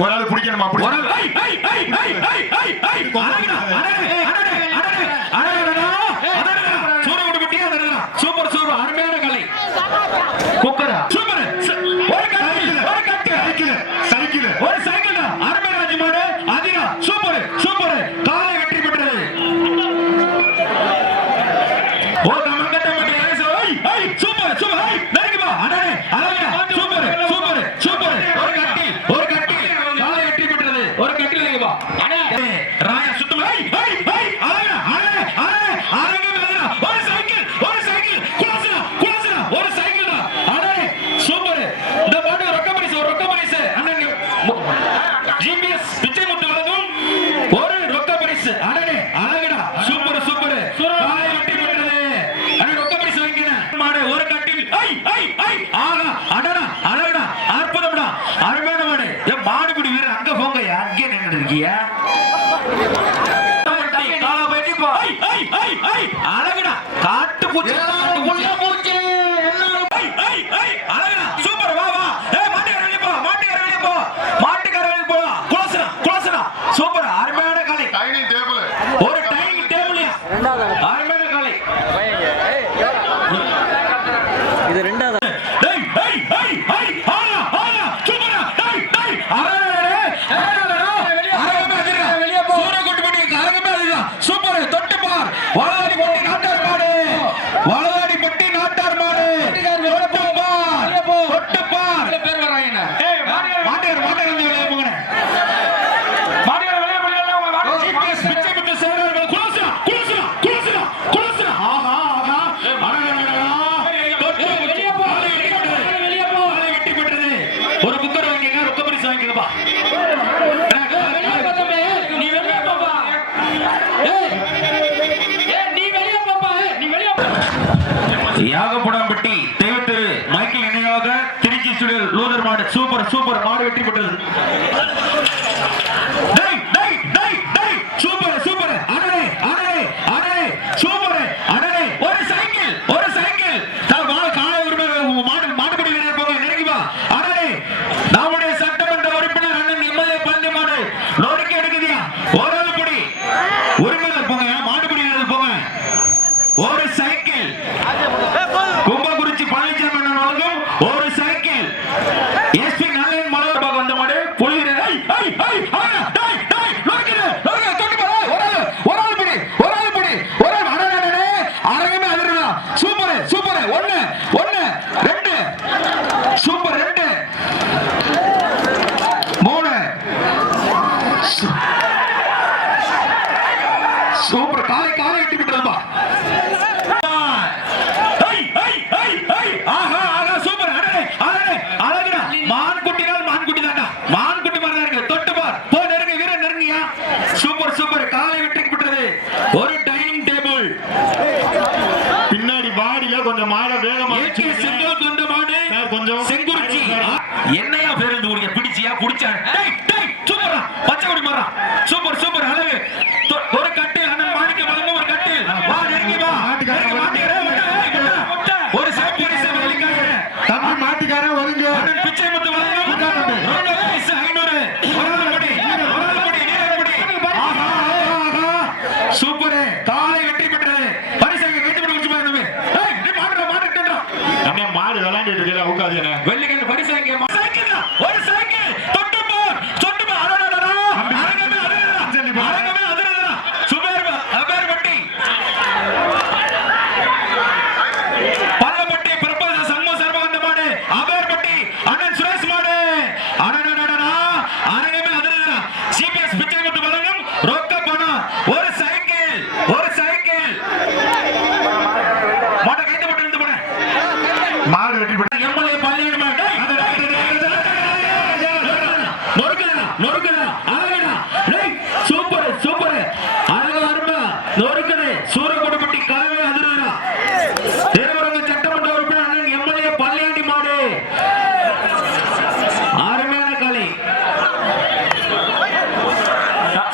ஒரு ஆள் பிடிக்கணுமா? Super super அருமையான கலை. குக்கரா சூப்பர். சைக்கிள் ஒரு சைக்கிள் தான். அருமையான ராஜ்மாடு அதிகா சூப்பர் சூப்பர். காலை வெற்றி பெற்றது. ஓ நமக்கட்ட மடி சூப்பர் சூப்பர். நெருங்கி வா அடடே அழகா சூப்பர் சூப்பர் சூப்பர். ஒரு கட்டி காலை வெற்றி பெற்றது. ஒரு கட்டி நெருங்கி வா அடடே ராயா சுத்தம். அழகா அழகா அழகா ஒரு சைக்கிள் குலாசனா ஒரு சைக்கிள் தான். அடடே சூப்பர். இந்த பாட்டு ரொக்க பரிசு அண்ணன் ஜிபிஎஸ் பிச்சை முத்து வழங்கும் ஒரு ரொக்க பரிசு. அடடே அழகடா சூப்பர் சூப்பர். காலை வெற்றி பெற்றது. அண்ணன் ரொக்க பரிசு வாங்கினேன். மாடு ஒரு கட்டில் ஆகா அடடா அழகடா அற்புதம்டா அருமையான மாடு. மாடுபிடி வீரர் அங்க போங்கயா, அங்கே நின்று இருக்கீங்க. அழகடா காட்டு பூச்சி அழகடா சூப்பர். வா வா மாட்டுக்கார வெளியே போ மாட்டுக்கார வெளியே போ. குலசனா சூப்பர் அருமையான காலை. டைனிங் டேபிள் ஒரு டைனிங் டேபிள் அருமையான காலை. இது ரெண்டாவது. வாழாடிப்பட்டி நாட்டார் மாடு ஒரு புக்கர் வாங்கிங்க. ரொக்க பரிசு வாங்கிக்கப்பா. யாகப்படாம்பட்டி தெய்வத்திரு மைக்கேல் நினைவாக திருச்சி ஸ்டுடியோ லூதர் மாடு சூப்பர் சூப்பர். மாடு வெற்றி பெற்றது. Super super. அடடே சூப்பர். அடடே ஒரு சைக்கிள் மாடுபிடி வீரர் போங்க. நெருங்கி வா. அடடே நம்முடைய சட்டமன்ற உறுப்பினர் அண்ணன் எம்எல்ஏ பள்ளி மாடு நொறுக்கி எடுக்குதியா. ஒரு ஆள் பிடி உரிமையாளர் போங்க. மாடுபிடி வீரர் போங்க. ஒரு சைக்கிள் கும்பகுறிச்சி பழனிசாமி அண்ணன் வழங்கும் ஒரு சைக்கிள். எஸ்பி நல்லன் மலர்பாக வந்த மாடு புலி அரங்கமே அதிர்றா. Super super. ஒன்னு ரெண்டு சூப்பர். 2 3 சூப்பர். காலை வெட்டி விட்டுறப்பா. மான்குட்டி தாண்டா. மான்குட்டி மாதிரி தான் இருக்கு. தொட்டு பார். போ நெருங்க வீரர் நெருங்கியா. Super super. காலை வெற்றி பெற்றது. ஒரு டைனிங் டேபிள். பின்னாடி வாடியில கொஞ்சம் மாட வேகமா செங்கல் கொண்ட மாடு கொஞ்சம் செங்குறிச்சி. என்னையா பேருந்து உடைய பிடிச்சியா புடிச்சா. சூப்பரா பச்சை கொடி மாறா. Super super. அழகு ஒரு கட்டில் அண்ணன் மாணிக்க வழங்க ஒரு கட்டில். வா நெருங்கி வா. ஒரு சாப்பிட்டு தம்பி மாட்டுக்காரன் வருங்க. பிச்சை முத்து வழங்க 500. சூப்பர். காலை வெற்றி பெற்றது. பரிசு கேட்டு முடிச்சு பாருங்க. மாடு விளையாண்டு இருக்கல உட்காது. வெள்ளிக்கிழமை பரிசு ஒரு சைக்கிள். தொட்டு பார். அரங்கமே அதிரடா. அபேர்பட்டி பல்லப்பட்டி பிரபல சண்முக சர்வ வந்த மாடு அபேர்பட்டி அண்ணன் சுரேஷ் மாடு. அரங்கமே அதிரடா. சிபிஎஸ் பிச்சை முத்து வழங்கும் ரொக்க பணம். ஒரு சைக்கிள் மாட்டை கைது போட்டு இருந்து போன மாடு வெட்டி விட்டு எம்எல்ஏ பள்ளியாடு மாடு. நொறுக்குதா அழகடா. Super super. அழகா அருமை நொறுக்குது. சூரக்கோடுப்பட்டி கலவை அதிரடா. திருவரங்க சட்டமன்ற உறுப்பினர் அண்ணன் எம்எல்ஏ பள்ளியாண்டி மாடு. அருமையான காலை.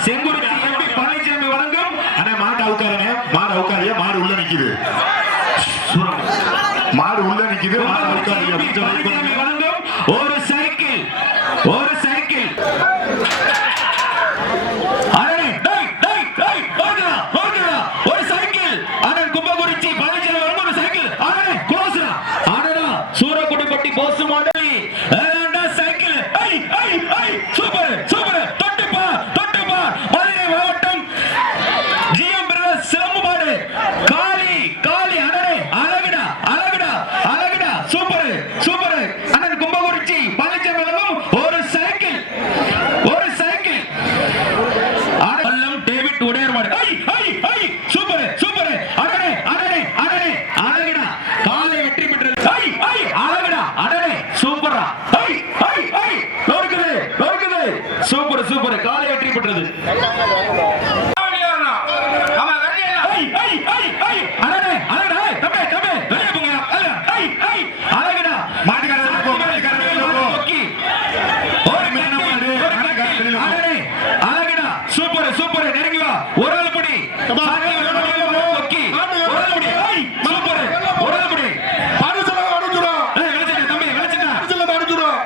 செங்குறிச்சி எம்பி பழனிசாமி வழங்கும். அண்ணா மாடு அவுக்காருங்க. மாடு உள்ள நிக்குது. மாடு உள்ள நிக்குது. மாடு அவுக்காருங்க. வழங்கும் ஒரு சைக்கிள் சூப்பர் சூப்பர் காலை வெற்றி பெற்றது அடடே அடடே தம்பி தம்பி வெளிய போங்க அழகுடா மாட்டுக்காரர் போ, மாட்டுக்காரர் போ. ஒரு மீன மாடு அடடே அழகுடா சூப்பர் சூப்பர் நெருங்கி வா ஒரு ஆள் பிடி ஒரு ஆள் பிடி சூப்பர் ஒரு ஆள் பிடி பரிசுல அடிச்சுடும். வெளிச்சிட்ட தம்பி வெளிச்சிட்ட பரிசுல அடிச்சுடும்.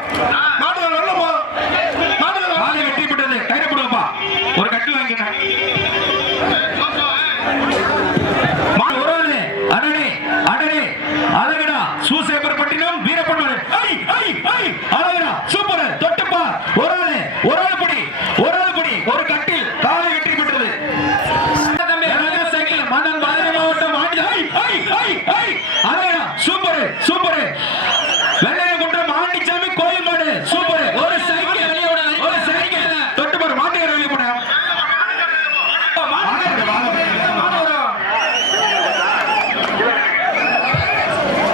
மாட்டுக்காரர் வெளில போ. மாட்டுக்காரர் காலை வெற்றி பெற்றது கையில போடுப்பா ஒரு கட்டில் வாங்கினேன் அடடே அடடே அழகுடா சூசேபர்பட்டினம் வீரப்பன்மலை அழகுடா சூப்பர் தொட்டுப்பா ஒரு ஆள் பிடி ஒரு கட்டில் காலை வெற்றி பெற்றது சைக்கிள் மன்னன் மதுரை மாவட்டம் அழகுடா சூப்பர் சூப்பர் வெள்ளைய குன்றம் ஆண்டிச்சாமி கோயில் மாடு சூப்பர் ஒரு சைக்கிள் தொட்டுப்பாரு மாட்டுக்கார வெளியே போன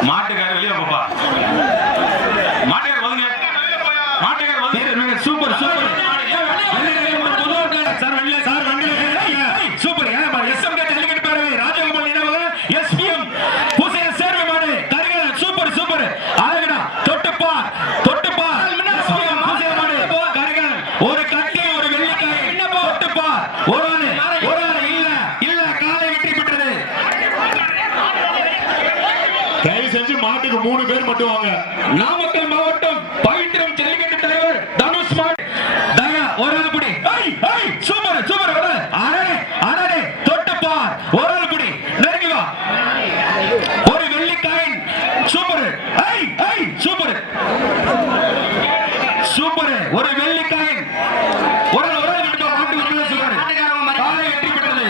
மாட்டுக்கார வெளியே போப்பா மாட்டுக்கார வந்துங்க மாட்டுக்கார வந்து super super super SMK jallikattu பேரவை ராஜகோபால் நினைவக எஸ்பிஎம் பூசைய சேர்வை மாடு கரிகாலன் சூப்பர் சூப்பர் அழகுடா தொட்டுப்பா எஸ்பிஎம் பூசைய மாடு கரிகாலன் ஒரு கட்டி ஒரு வெள்ளிக்காய் தொட்டுப்பா ஒரு ஆள் இல்ல காலை வெற்றி பெற்றது தயவு செஞ்சு மாட்டுக்கு 3 பேர் மட்டும் வாங்க. நாமக்கல் மாவட்டம் பவித்திரம் ஜல்லிக்கட்டு தலைவர் தனுஷ் மாடு தயா ஒரு ஆள் பிடி சூப்பர் சூப்பர் அடடே தொட்டுப்பார் ஒரு ஆள் பிடி நெருங்கி வா ஒரு வெள்ளிக்காயின் சூப்பர் சூப்பர் சூப்பர் ஒரு வெள்ளிக்காயின் ஒரு ஆள் விட்டுப்பா மாட்டு உள்ள சூப்பர் காலை வெற்றி பெற்றது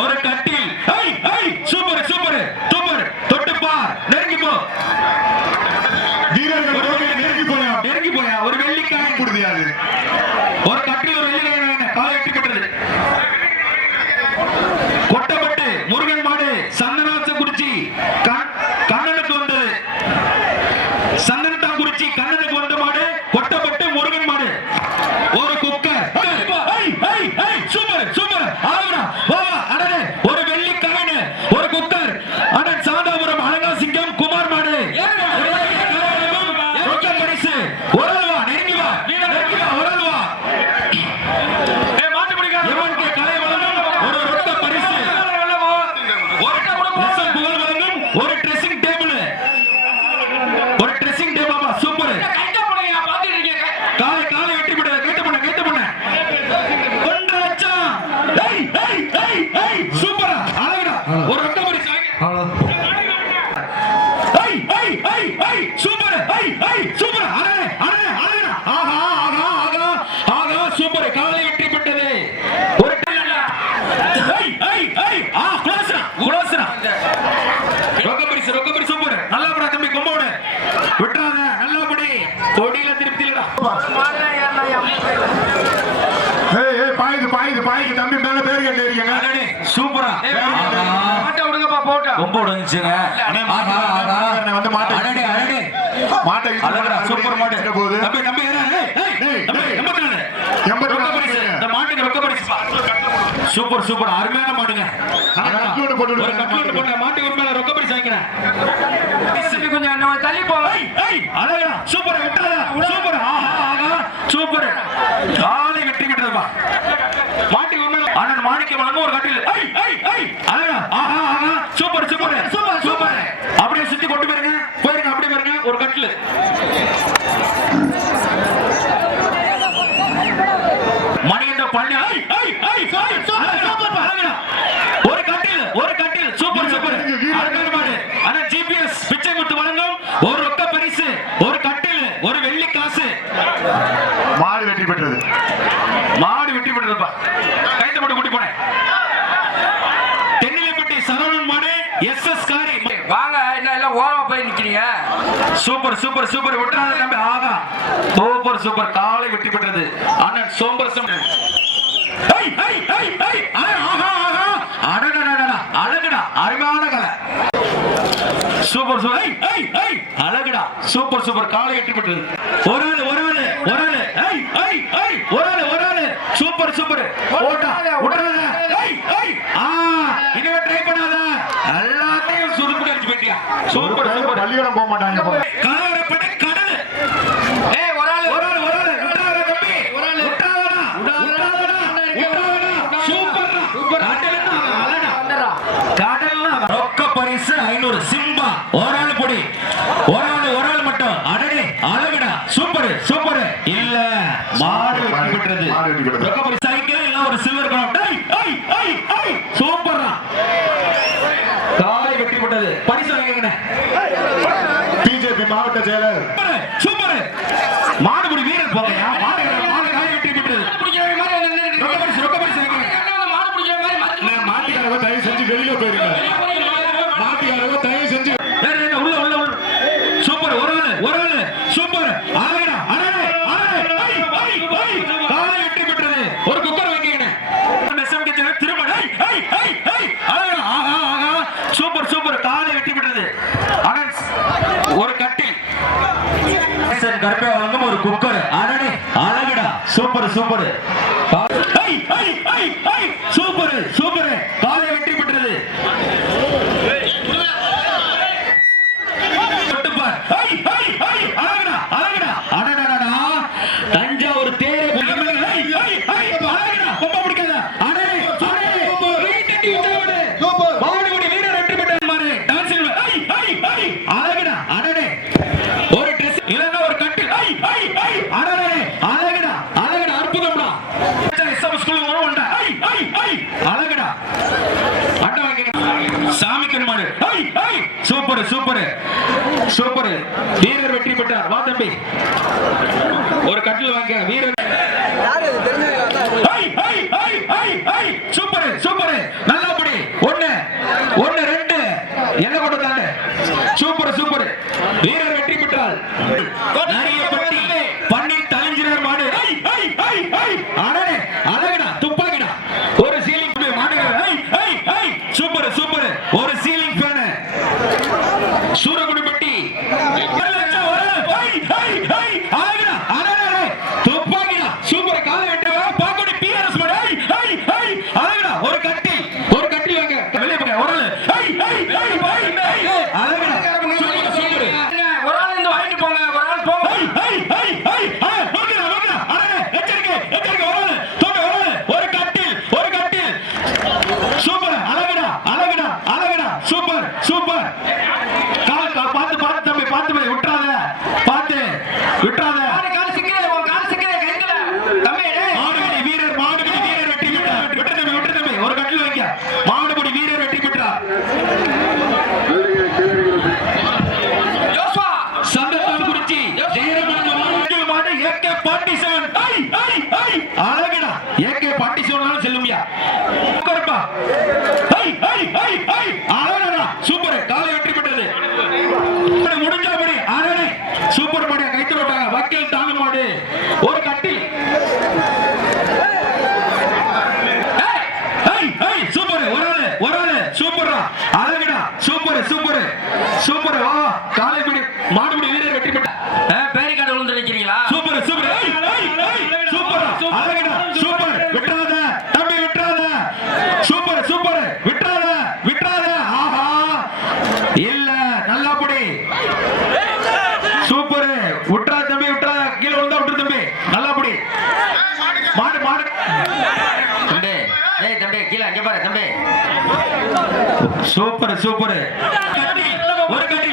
ஒரு கட்டில் சூப்பர் சூப்பர் சூப்பர் தொட்டுப்பார் நெருங்கி போ வீரர்கள் நெருங்கி போயா ஒரு வெள்ளிக்காய் முடியாது. ஒரு கட்டில் ஒரு வெள்ளிக்காய் காலை வெற்றி பெற்றது கொட்டப்பட்டு முருகன் மாடு சந்தனாசக்குறிச்சி கண்ணனுக்கு வந்தது சந்தனத்தாங்குறிச்சி கண்ணனுக்கு வந்த மாடு கொட்டப்பட்டு முருகன் மாடு ஒரு குக்கர் சூப்பர் சூப்பர் அடடே ஒரு வெள்ளிக்காயின் ஒரு குக்கர் அண்ணன் சாந்தாபுரம் அலங்காசிங்கம் குமார் மாடு ரொக்க பரிசு ஒரு ஆள் வா நெருங்கி வா ஒரு ஆள் வா எவனுக்கு கலை வழங்கும் ஒரு ரொக்க பரிசு ஒரு புகழ் வழங்கும் ஒரு ட்ரெஸ்ஸிங் டேபிள் சூப்பர் காலை வெற்றி பெற்றது கேட்டு பண்ண 1 லட்சம் சூப்பர் அழகுடா ஒரு ரொக்க பரிசு சூப்பர் சூப்பர் அழகுடா ஆகா சூப்பர் காலை வெற்றி பெற்றது ஒரு ரொக்க பரிசு சூப்பர் நல்லா படா தம்பி கொம்போடு விட்டுறாத நல்லபடி கொடியில திருப்தி இல்லடா பாயுது தம்பி மேல பேர் கேட்டு சூப்பரா மாட்டை விடுங்கப்பா போட்டா கொம்பு உடைஞ்சுங்க வந்து மாட்டை மாட்டை அழகடா சூப்பர் மாடு போகுது. தம்பி இந்த மாட்டுக்கு ரொக்க பரிசு சூப்பர் சூப்பர் அருமையான மாடுங்க கட்லோடு போட்டு ஒரு கட்லோடு போட்ட மாட்டு ஒரு மேல ரொக்க பரிசு வாங்கிக்கிறேன் கொஞ்சம் நம்ம தள்ளி போ அழகா சூப்பர் சூப்பர் சூப்பர் காலை வெற்றி பெற்றதுப்பா மாட்டுக்கு ஒரு மேல அண்ணன் மாணிக்க வழங்கும் ஒரு கட்டில் அழகா சூப்பர் சூப்பர் அப்படியே சுத்தி கொண்டு போயிருங்க அப்படியே பாருங்க ஒரு கட்டில் மணிகண்ட பழனி ஒரு கட்டில் சூப்பர் ஆனா ஜிபிஎஸ் பிச்சைமுத்து வழங்கும் ஒரு ரொக்க பரிசு ஒரு கட்டில் ஒரு வெள்ளி காசு மாடு வெற்றி பெற்றது கைத்த போட்டு கூட்டி போனேன் தென்னிலைப்பட்டி சரவணன் மாடு எஸ்எஸ் காரி வாங்க என்ன எல்லாம் ஓரமா போய் நிக்கிறீங்க சூப்பர் விட்டுறாத தம்பி சூப்பர் காலை வெற்றி பெற்றது அண்ணன் சோம்பரசம் அழகுடா அருமையான கலை சூப்பர் அழகுடா சூப்பர் சூப்பர் காலை வெற்றி பெற்றது ஒரு ஆளு ஐய் ஐய் ஐய் ஒரு ஆளு சூப்பர் சூப்பர் ஓட்டா விடாத ஐய் ஐய் இனிமே ட்ரை பண்ணாத எல்லாத்தையும் சுருப்பி அடிச்சு போயிட்டியா சூப்பர் சூப்பர் பள்ளிக்கூடம் போக மாட்டாங்க கலவரப்படி கடல் ஏய் ஒரு ஆளு விடாத தம்பி விடாதடா சூப்பர் கடல்னா ரொக்க பரிசு 500 சிம்பா ஒரு ஆளு பொடி ஒரு ஆளு மட்டும் அடடே அழகுடா சூப்பர் சூப்பர் இல்ல மாடு வெற்றி பெற்றது ரொக்க பரிசு சைக்கிள் இல்ல ஒரு சில்வர் காயின் டேய் ஐய் ஐய் ஐய் சூப்பர்டா காலை வெற்றி பெற்றது பரிசு வாங்கிக்கங்க பிஜேபி மாவட்ட செயலர் சூப்பர் மாடுபுடி வீரர் போங்கயா மாடு காலை வெற்றி பெற்றது ரொக்க பரிசு வாங்கிக்கங்க மாட்டுக்காரங்க தயவு செஞ்சு வெளியில போயிருங்க மாட்டுக்காரங்க தயவு செஞ்சு உள்ள சூப்பர் ஒரு ஆளு சூப்பர் அழகா அடடே காலை வெற்றி பெற்றது ஒரு குக்கர் வைக்கீங்க மெசம் கிச்சன திருமண அழகா ஆஹா சூப்பர் சூப்பர் காலை வெற்றி பெற்றது அனன்ஸ் ஒரு கட்டில் கருப்பே வாங்கும் ஒரு குக்கர் அடடே அழகுடா சூப்பர் சூப்பர் சூப்பர் சூப்பர் காலை வெற்றி பெற்றது தஞ்சாவூர் தேரே ரொம்ப பிடிக்காத மாடுபடி வீரர் வெற்றி பெற்றாரு அழகுடா அடடே ஒரு ட்ரெஸ் இல்லன்னா ஒரு கட்டு அடடே அழகுடா அற்புதம்டா அழகுடா அண்டா வாங்க சாமி கருமாடு சூப்பர் சூப்பர் சூப்பர் வீரர் வெற்றி பெற்றார் வா தம்பி ஒரு கட்டில் வாங்க வீரர் சூப்பர் சூப்பர் நல்லபடி ஒன்னு ரெண்டு என்ன கொடுத்தாங்க சூப்பர் சூப்பர் வீரர் வெற்றி பெற்றார் நிறைய பட்டி பன்னீர் தலைஞ்சினர் மாடு அடடே அழகுடா துப்பாக்கிடா ஒரு சீலிங் மாடு சூப்பர் சூப்பர் ஒரு சீலிங் ஃபேன் சூரகுடிப்பட்டி துப்பாக்கிடா சூப்பர் காலை வெட்டவா பாக்கோடி பிஆர்எஸ் மாடு அழகுடா ஒரு கட்டி வாங்க வெளிய போங்க ஒரு ஆளு அழகுடா சூப்பர் ஒரு ஆள் இந்த வாங்கிட்டு போங்க ஒரு ஆள் போங்க எச்சரிக்கை ஒரு கட்டில் சூப்பர் அழகுடா சூப்பர் சூப்பர் பார்த்து தம்பி பார்த்து விட்டுறாத மாடுபடி வீரர் வெற்றி பெற்றார் விட்டு தம்பி ஒரு கட்டில் வைக்க மாடுபடி வீரர் வெற்றி பெற்றார் சந்தத்தால் குறிச்சி மாடு AK-47 அழகுடா AK-47 செல்லுமியா அழகா சூப்பர் காலை வெற்றி பெற்றது முடிஞ்சபடி அழகே சூப்பர் மாடு கைத்து விட்டாங்க வக்கீல் தாங்க மாடு ஒரு கட்டி சூப்பர் ஒரு ஆளு சூப்பரா அழகுடா சூப்பர் வா காலை பிடி மாடுபிடி வீரர் வெற்றி பெற்றார் பேரிகார்டு விழுந்து நிக்கிறீங்களா சூப்பர் சூப்பர் அழகுடா சூப்பர் விட்டுறாத தம்பி விட்டுறாத சூப்பர் விட்டுறாத ஆஹா இல்ல நல்லபடி சூப்பர் விட்டுறாத தம்பி கீழே விழுந்தா விட்டுரு தம்பி நல்லபடி மாடு தம்பி கீழே அங்க பாரு தம்பி சூப்பர் ஒரு கட்டி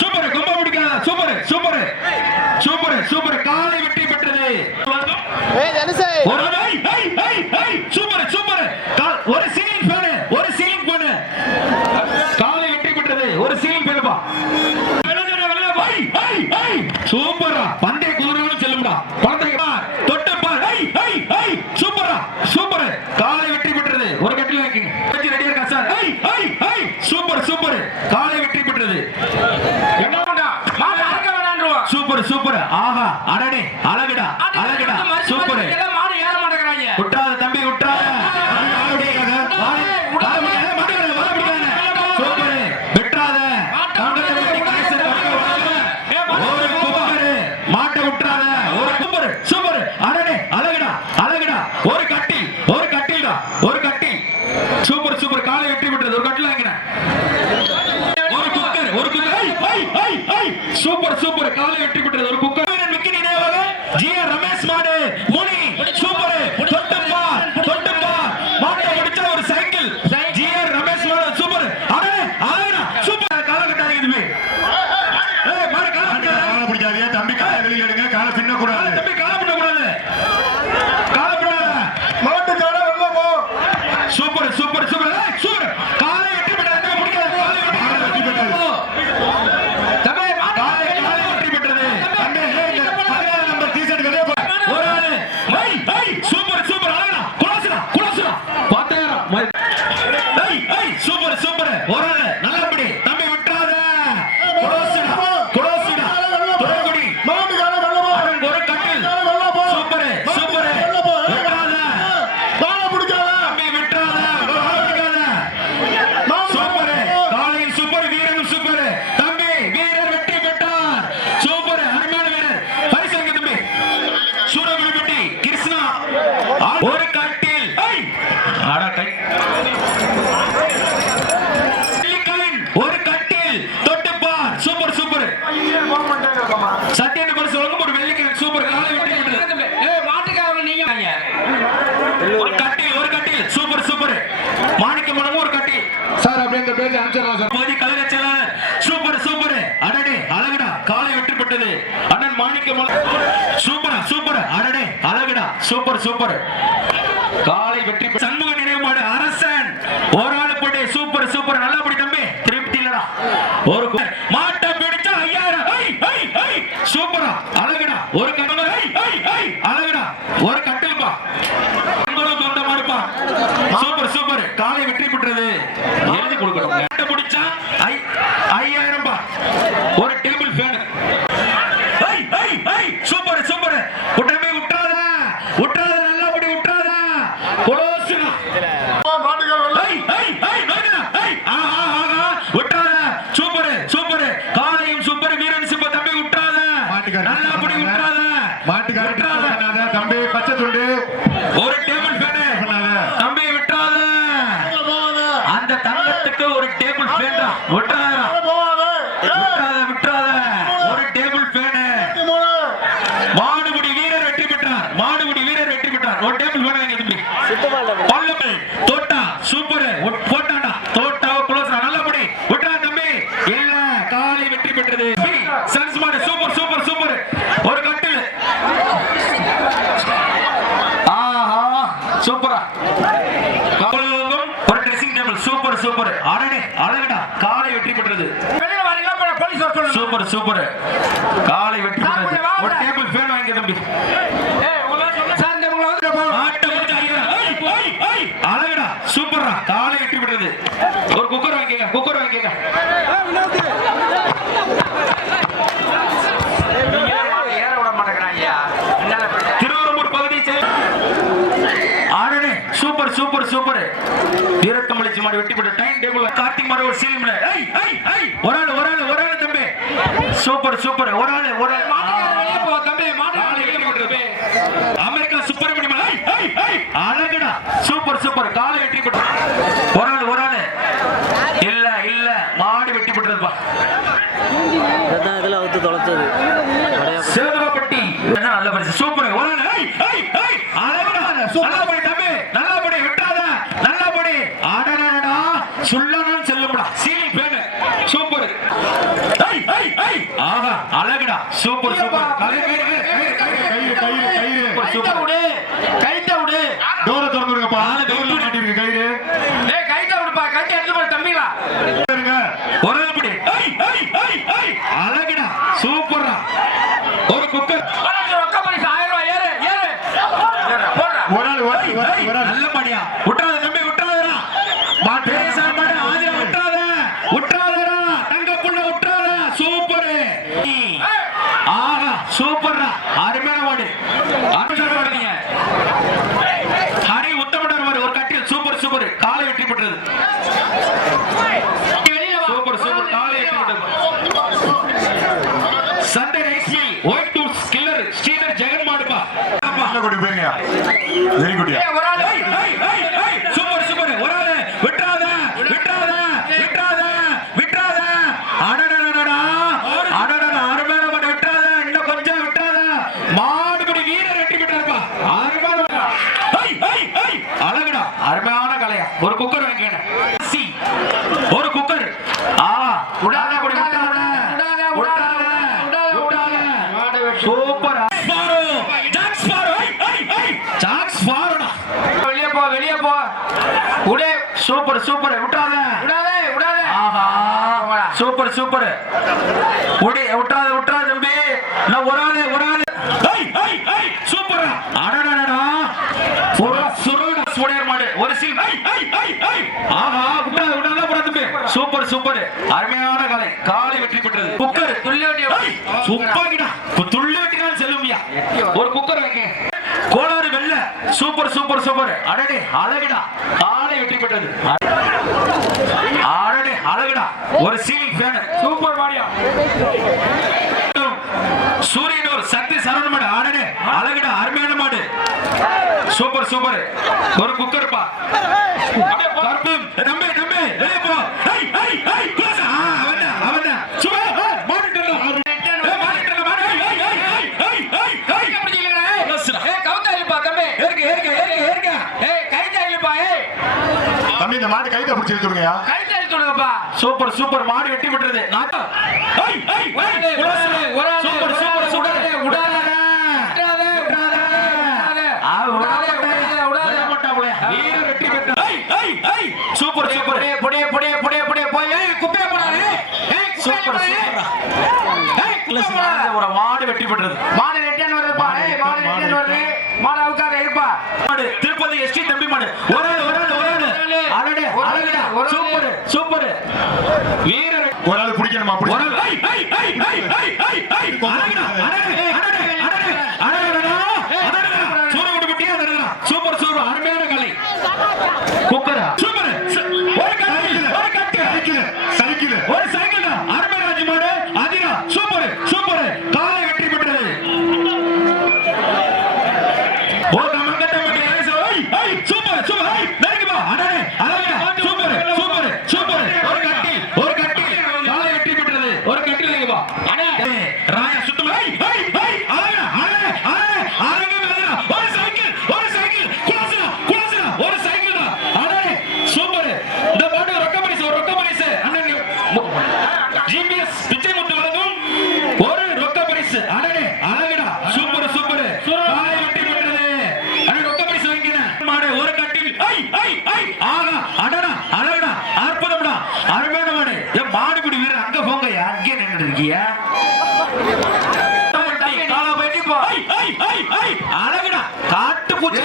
சூப்பர் கொம்ப பிடிக்காத சூப்பர் காலை வெற்றி பெற்றது சூப்பர் ஒரு சீலிங் ஃபேன் காலை வெற்றி பெற்றது ஒரு சீலிங் ஃபேன் சூப்பரா பந்தய குதிரைகளும் செல்லும்டா தொட்டு பார் சூப்பர் காலை வெற்றி பெற்றது ஒரு கட்டில் வைக்கீங்க ரெடியா இருக்கா சார் சூப்பர் காலை வெற்றி பெற்றது சூப்பர் ஆஹா அடடே அழகுடா சூப்பர் விட்டுறாத தம்பி விட்டுறாத சூப்பர் விட்டுறாத சூப்பர் சூப்பர் காலை வெற்றி பெற்றது ஒரு குக்கர் மிக்க நினைவாக ஜிஆர் ரமேஷ் மாடு முனி சூப்பர் தொட்டுப்பா மாட்டை முடிச்ச ஒரு சைக்கிள் ஜிஆர் ரமேஷ் மாடு சூப்பர் அடே ஆனா சூப்பர் கால கட்டாதீங்க இதுவே ஏய் மாடு கால பிடிக்காதீங்க தம்பி, காலை வெளியில எடுங்க, காலை பின்ன கூடாது. தம்பி கால பண்ண கூடாது, கால பண்ணாத மாட்டுக்கார வெள்ளமா சூப்பர் சூப்பர் சூப்பர் சூப்பர் காலை வெற்றி பெற்றது முடிக்காத காலை வெற்றி பெற்றது தம்பி காலை வெற்றி பெற்றது தம்பி, ஏய், 16 நம்பர் டீ-ஷர்ட் கடையே போ. ஒரு ஆளு சூப்பர் சூப்பர் அழகா குலசுரா பாத்தேரா சூப்பர் சூப்பர் ஒரு ஆளு நல்லபடி தம்பி விட்டுறாத குலசுரா துறைக்குடி மாட்டுக்கார வெள்ளமா ஒரு கட்டில் வெள்ளமா சூப்பர் சூப்பர் விட்டுறாத காலை பிடிக்காத தம்பி விட்டுறாத சூப்பர் காலையில் சூப்பர் வீரன் சூப்பர் தம்பி வீரர் வெற்றி பெற்றார் சூப்பர் அருமையான வீரர் பரிசு வாங்க தம்பி சூரகுடிப்பட்டி கிருஷ்ணா ஒரு கட்டில் ஆட கை ஒரு கட்டில் தொட்டுப்பார் சூப்பர் சூப்பர் சத்தியன் பரிசு வழங்கும் ஒரு வெள்ளிக்கிழமை சூப்பர் காலை வெற்றி பெற்றது மாட்டுக்காரங்க நீங்க ஒரு கட்டில் சூப்பர் சூப்பர் மாணிக்க மனம் ஒரு கட்டில் சார் அப்படியே இந்த பேஜ் அனுப்பிச்சிடலாம் சார். பகுதி கழக செயலாளர் சூப்பர் சூப்பர் அடடே அழகுடா காலை வெற்றி பெற்றது அண்ணன் மாணிக்க மலம் சூப்பர் அடடே அழகுடா சூப்பர் சூப்பர் காலை வெற்றி சண்முக நினைவு மாடு அரசன் ஒரு ஆளு போட்டு சூப்பர் சூப்பர் நல்லா படி தம்பி திருப்தி இல்லடா ஒரு மாட்டை பிடிச்சா 5000 சூப்பரா அழகுடா ஒரு கட்டில் அழகுடா ஒரு கட்டில்பா உங்களுக்கு வந்த மாடுப்பா சூப்பர் சூப்பர் காலை வெற்றி பெற்றது எழுதி கொடுக்கணும் மாட்டை பிடிச்சா 5000 பா ஒரு டேபிள் ஃபேன் சூப்பர் சூப்பர் உடனே விட்டுறாத நல்லபடி விட்டுறாத குலோசுரா மாட்டுக்கார வெள்ளமா விட்டுறாத சூப்பர் சூப்பர் காலையும் சூப்பர் வீரன் சூப்பர் தம்பி விட்டுறாத நல்லபடி விட்டுறாத மாட்டுக்கார பண்ணாத தம்பி, பச்சை துண்டு ஒரு டேபிள் ஃபேன் பண்ணாத தம்பி விட்டுறாத அந்த தங்கத்துக்கு ஒரு டேபிள் ஃபேன் விட்டுறாத ஒரு டேபிள் ஃபேன் மாடுபடி வீரர் வெற்றி பெற்றார் ஒரு டேபிள் ஃபேன் வாங்கி தம்பி பல்லமல் தோட்டா சூப்பர் போட்டாடா தோட்டா குலோஸ்ரா நல்லபடி விட்டுறா தம்பி இல்ல காலை வெற்றி பெற்றது சன்ஸ் மாடு சூப்பர் சூப்பர் சூப்பர் ஒரு கட்டில் ஆஹா சூப்பரா கவலம் ஒரு ட்ரெஸ்ஸிங் டேபிள் சூப்பர் சூப்பர் அடடே அழகுடா காலை வெற்றி பெற்றது சூப்பர் சூப்பர் காலை வெற்றி பெற்றது ஒரு டேபிள் ஃபேன் வாங்கி தம்பி அழகுடா சூப்பரா காலை வெற்றி பெற்றது ஒரு குக்கர் வாங்கிக்க திருவரம்பூர் பகுதி ஆடனே சூப்பர் சூப்பர் சூப்பர் வீரத்தமிழிச்சி மாடு வெட்டி போட்டு டைம் டேபிள் கார்த்திக் மாடு ஒரு சீல் ஒரு ஆளு தம்பி சூப்பர் சூப்பர் ஒரு ஆளு தம்பி அமெரிக்கா சுப்பிரமணியம் அழகுடா சூப்பர் சூப்பர் காலை வெட்டி போட்டு ஒரு ஆளு இல்ல மாடு வெட்டி போட்டுருப்பா இதெல்லாம் அவுத்து தொலைச்சது சேதுராப்பட்டி நல்ல பரிசு சூப்பர் ஒரு அழகுடா நல்லபடி தம்பி நல்லபடி விட்டாத நல்லபடி ஆடடா சொல்லணும் செல்லும்டா சீலி பேனு சூப்பர் ஆஹா அழகுடா சூப்பர் சூப்பர் கைட்ட விடு டோரை திறந்துருங்கப்பா, டோர்ல மாட்டிருக்கு கயிறு. கைட்ட விடுப்பா கைட்ட எடுத்து போய் தம்பிங்களா இருங்க. ஒரு அப்படி அழகுடா சூப்பரா ஒரு குக்கர் 1000 ரூபாய் ஏறு ஒரு ஆள் நல்ல படியா விட்டுறாத தம்பி விட்டுறாதடா மாட்டு சாப்பாடு ஆதிரா விட்டுறாதடா தங்க புள்ள விட்டுறாத சூப்பர் ஆஹா சூப்பர்டா அருமையான மாடு அனுசரப்படுங்க ஹரி உத்தமடார் மாடு ஒரு கட்டில் சூப்பர் சூப்பர் காலை வெற்றி பெற்றது சூப்பர் சூப்பர் காலை வெற்றி பெற்றது சண்டே ரைஸ்மி ஒயிட் டூல்ஸ் கில்லர் ஸ்ரீதர் ஜெகன் மாடுப்பா என்ன கொண்டு போயிருங்க வெரி குட். சூப்பர் சூப்பர் ஒரு ஆளு விட்டுறாத அடடடா அருமையான சூப்பர் சூப்பர் விட்டுறாத ஆஹா சூப்பர் சூப்பர் விட்டுறாத தம்பி நான் ஒரு ஆளு சூப்பர் அடடடா சுருட சுடையர் மாடு ஒரு சீல் ஆஹா விட்டாத தம்பி சூப்பர் சூப்பர் அருமையான காலை வெற்றி பெற்றது குக்கர் சூப்பாகிடா துள்ளி வெட்டினால் செல்லுமியா ஒரு குக்கர் வைக்க கோளாறு வெள்ள சூப்பர் சூப்பர் சூப்பர் அடடே அழகுடா காலை வெற்றி பெற்றது அடடே அழகுடா ஒரு சீலிங் ஃபேன் சூப்பர் மாடியா சூரியனூர் சக்தி சரவண மாடு அடடே அழகுடா அருமையான மாடு சூப்பர் சூப்பர் ஒரு குக்கர் பா நம்பி வெளியே போ அவன சூப்பர் மாடு தம்பி இந்த மாடு கைத்த பிடிச்சி சொல்லுங்கயா சூப்பர் சூப்பர் மாடு வெட்டி விட்டுறது super super super super super ஒரு மாடு வெட்டி பெற்றது மாடு திருப்பதி எஸ்டி தம்பி மாடு ஒரு சூப்பர் சூப்பர் வீரர் ஒரு ஆள் பிடிக்கணுமா சூப்பர் சூப்பர் அருமையான கலை குக்கரா சூப்பர் ஒரு சைக்கிள் அருமை ராஜி மாடு அதிகா சூப்பர் சூப்பர் காலை வெற்றி பெற்றது ஓ நமக்கு சூப்பர் சூப்பர் நெருங்கிவா அடடே அழகா சூப்பர் சூப்பர் சூப்பர் ஒரு கட்டி காலை வெற்றி பெற்றது ஒரு கட்டி நெருங்கிவா அடே ராயா சுத்தம் அழகா ஒரு சைக்கிள் குலசனா ஒரு சைக்கிள் தான் அடடே சூப்பர் இந்த மாடு ரொக்க பரிசு அண்ணன் ஜிபிஎஸ் பிச்சை முத்து வழங்கும் ஒரு ரொக்க பரிசு அடடே அழகுடா சூப்பர் சூப்பர் காலை வெட்டி பெற்றது அண்ணன் ரொக்க பரிசு வாங்கினேன் மாடு ஒரு கட்டில் ஆகா அடடா அழகுடா அற்புதம்டா அருமையான மாடு மாடுபிடி வீரர் அங்க போங்கயா அங்கே நின்று இருக்கியா அழகுடா காட்டு பூச்சி